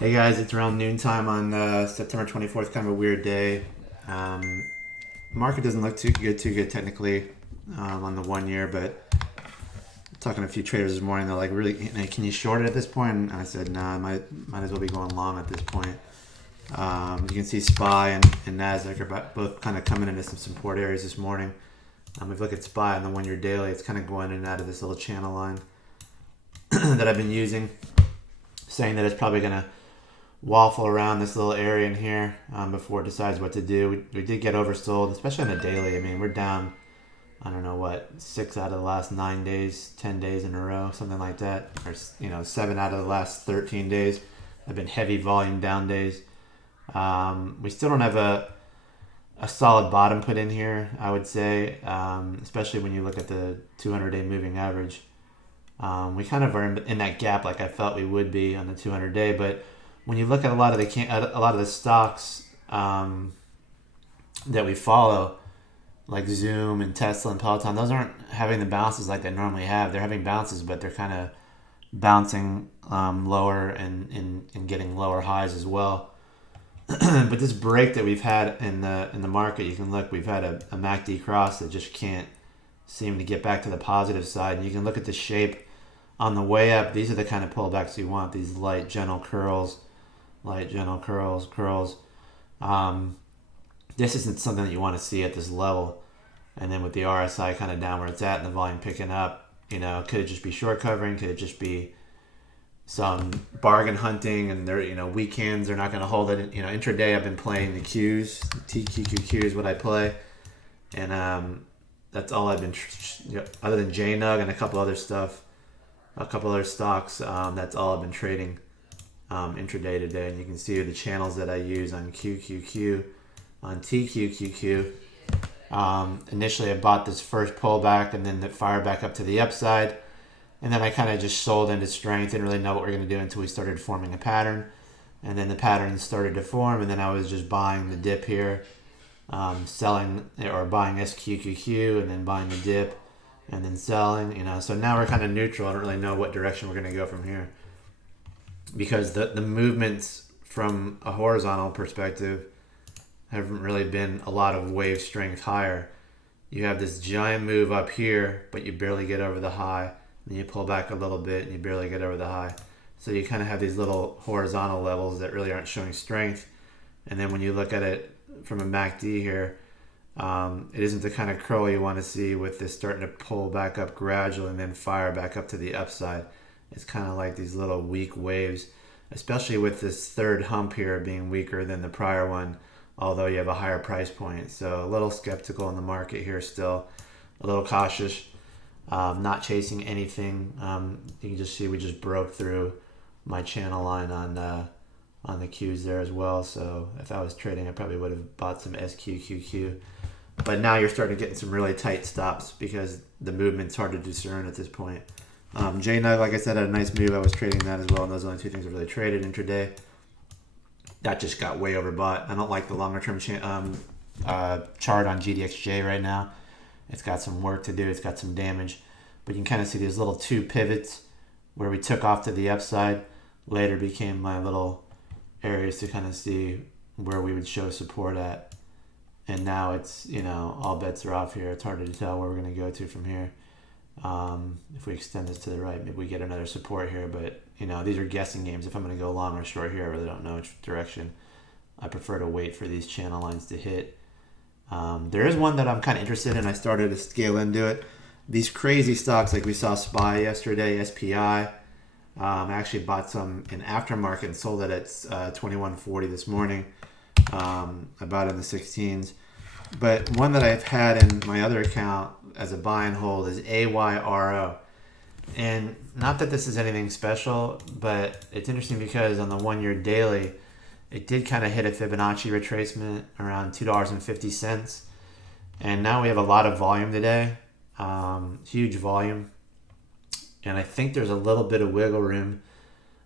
Hey guys, it's around noontime on September 24th, kind of a weird day. Market doesn't look too good technically on the 1 year, but talking to a few traders this morning, they're like, really, can you short it at this point? And I said, nah, might as well be going long at this point. You can see SPY and NASDAQ are both kind of coming into some support areas this morning. If you look at SPY on the 1 year daily, it's kind of going in and out of this little channel line that I've been using, saying that it's probably going to waffle around this little area in here before it decides what to do. We did get oversold, especially on the daily. I mean, we're down, I don't know what, 6 out of the last 9 days, 10 days in a row, something like that. Or, 7 out of the last 13 days have been heavy volume down days. We still don't have a solid bottom put in here, I would say, especially when you look at the 200-day moving average. We kind of are in that gap like I felt we would be on the 200-day, but when you look at a lot of the stocks that we follow, like Zoom and Tesla and Peloton, those aren't having the bounces like they normally have. They're having bounces, but they're kind of bouncing lower and getting lower highs as well. But this break that we've had in the market, you can look, we've had a MACD cross that just can't seem to get back to the positive side. And you can look at the shape on the way up. These are the kind of pullbacks you want, these light, gentle curls. This isn't something that you want to see at this level. And then with the RSI kind of down where it's at and the volume picking up, could it just be short covering? Could it just be some bargain hunting? And they're, weak hands are not going to hold it. Intraday I've been playing the Qs. TQQQ is what I play. And that's all I've been, other than JNUG and a couple other stuff, a couple other stocks, that's all I've been trading intraday today. And you can see the channels that I use on QQQ, on TQQQ. Initially I bought this first pullback and then it fired back up to the upside. And then I kind of just sold into strength. Didn't really know what we were going to do until we started forming a pattern. And then the pattern started to form, and then I was just buying the dip here, selling or buying SQQQ and then buying the dip and then selling, So now we're kind of neutral. I don't really know what direction we're going to go from here, because the movements from a horizontal perspective haven't really been a lot of wave strength higher. You have this giant move up here, but you barely get over the high. Then you pull back a little bit and you barely get over the high. So you kind of have these little horizontal levels that really aren't showing strength. And then when you look at it from a MACD here, it isn't the kind of curl you want to see, with this starting to pull back up gradually and then fire back up to the upside. It's kind of like these little weak waves, especially with this third hump here being weaker than the prior one, although you have a higher price point. So a little skeptical in the market here still, a little cautious, not chasing anything. You can just see we just broke through my channel line on the Qs there as well. So if I was trading, I probably would have bought some SQQQ. But now you're starting to get some really tight stops because the movement's hard to discern at this point. JNUG, like I said, had a nice move. I was trading that as well, and those are the only two things I really traded intraday. That just got way overbought. I don't like the longer term chart on GDXJ right now. It's got some work to do. It's got some damage. But you can kind of see these little two pivots where we took off to the upside. Later became my little areas to kind of see where we would show support at. And now it's, all bets are off here. It's harder to tell where we're going to go to from here. If we extend this to the right, maybe we get another support here. But, these are guessing games. If I'm going to go long or short here, I really don't know which direction. I prefer to wait for these channel lines to hit. There is one that I'm kind of interested in. I started to scale into it. These crazy stocks like we saw SPY yesterday, SPI. I actually bought some in aftermarket and sold it at 21.40 this morning. I bought it in the 16s. But one that I've had in my other account as a buy and hold is AYRO. And not that this is anything special, but it's interesting because on the 1 year daily, it did kind of hit a Fibonacci retracement around $2.50. And now we have a lot of volume today, huge volume. And I think there's a little bit of wiggle room,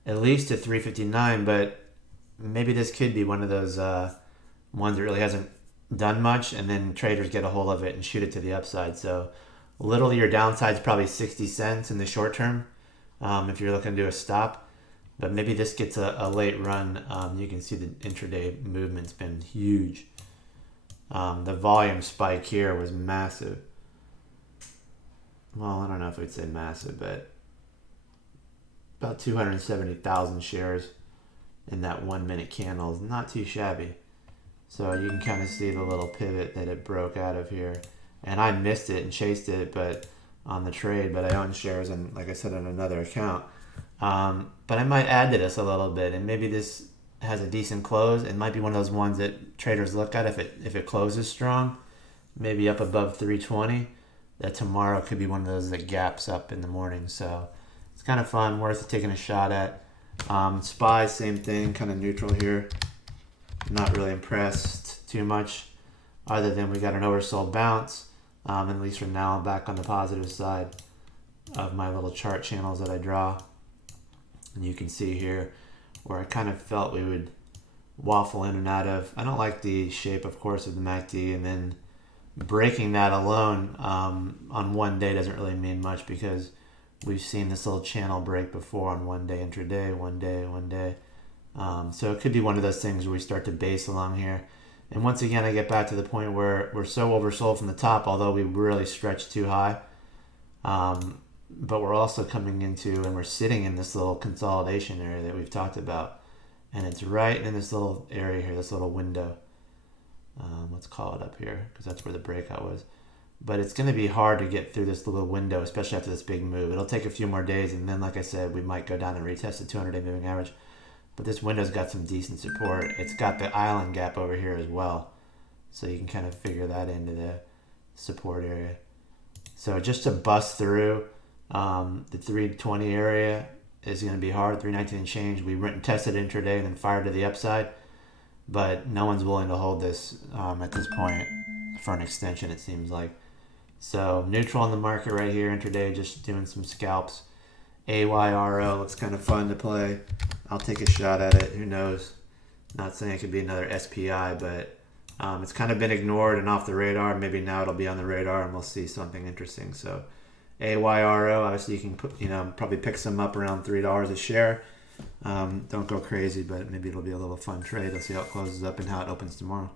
at least to 359, but maybe this could be one of those ones that really hasn't done much, and then traders get a hold of it and shoot it to the upside. So little to your downside is probably 60 cents in the short term if you're looking to do a stop. But maybe this gets a late run. You can see the intraday movement's been huge. The volume spike here was massive. Well, I don't know if we'd say massive, but about 270,000 shares in that 1 minute candle is not too shabby. So you can kind of see the little pivot that it broke out of here. And I missed it and chased it but on the trade, but I own shares, and like I said, on another account. But I might add to this a little bit, and maybe this has a decent close. It might be one of those ones that traders look at if it closes strong, maybe up above 320. That tomorrow could be one of those that gaps up in the morning. So it's kind of fun, worth taking a shot at. SPY, same thing, kind of neutral here. Not really impressed too much, other than we got an oversold bounce. At least from now, I'm back on the positive side of my little chart channels that I draw. And you can see here where I kind of felt we would waffle in and out of. I don't like the shape, of course, of the MACD, and then breaking that alone on one day doesn't really mean much, because we've seen this little channel break before on one day intraday, one day. So it could be one of those things where we start to base along here. And once again, I get back to the point where we're so oversold from the top, although we really stretched too high. But we're also coming into, and we're sitting in this little consolidation area that we've talked about. And it's right in this little area here, this little window. Let's call it up here, because that's where the breakout was. But it's going to be hard to get through this little window, especially after this big move. It'll take a few more days, and then, like I said, we might go down and retest the 200-day moving average. But this window's got some decent support. It's got the island gap over here as well. So you can kind of figure that into the support area. So just to bust through the 320 area is going to be hard. 319 and change. We went and tested intraday and then fired to the upside. But no one's willing to hold this at this point for an extension, it seems like. So neutral on the market right here intraday, just doing some scalps. AYRO looks kind of fun to play. I'll take a shot at it. Who knows? Not saying it could be another SPI, but it's kind of been ignored and off the radar. Maybe now it'll be on the radar and we'll see something interesting. So AYRO, obviously you can put, probably pick some up around $3 a share. Don't go crazy, but maybe it'll be a little fun trade. Let's see how it closes up and how it opens tomorrow.